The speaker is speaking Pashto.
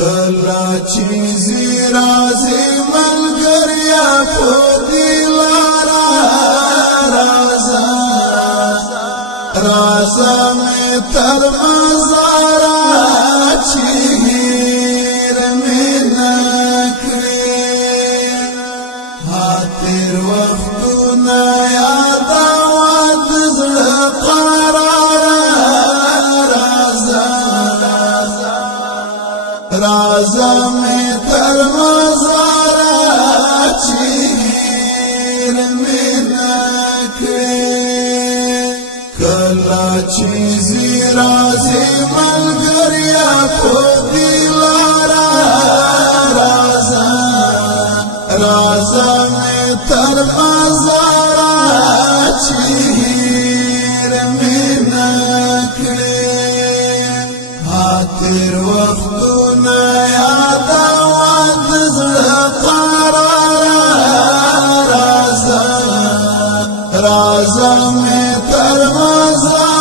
کلا چیزی رازی ملگریا پو دیلارا رازا رازا میں تر مزارا چیر میں نکلی حاتر وقتو نیادا ودزل قرارا رازا میں تر مزارا چیر میں نکلی کلا چیزی رازی ملگریا پو دیلارا رازا رازا میں تر مزارا چیر میں نکلی حاتر وقتنا یادا ودزل قرارا رازا رازا میں تر مزارا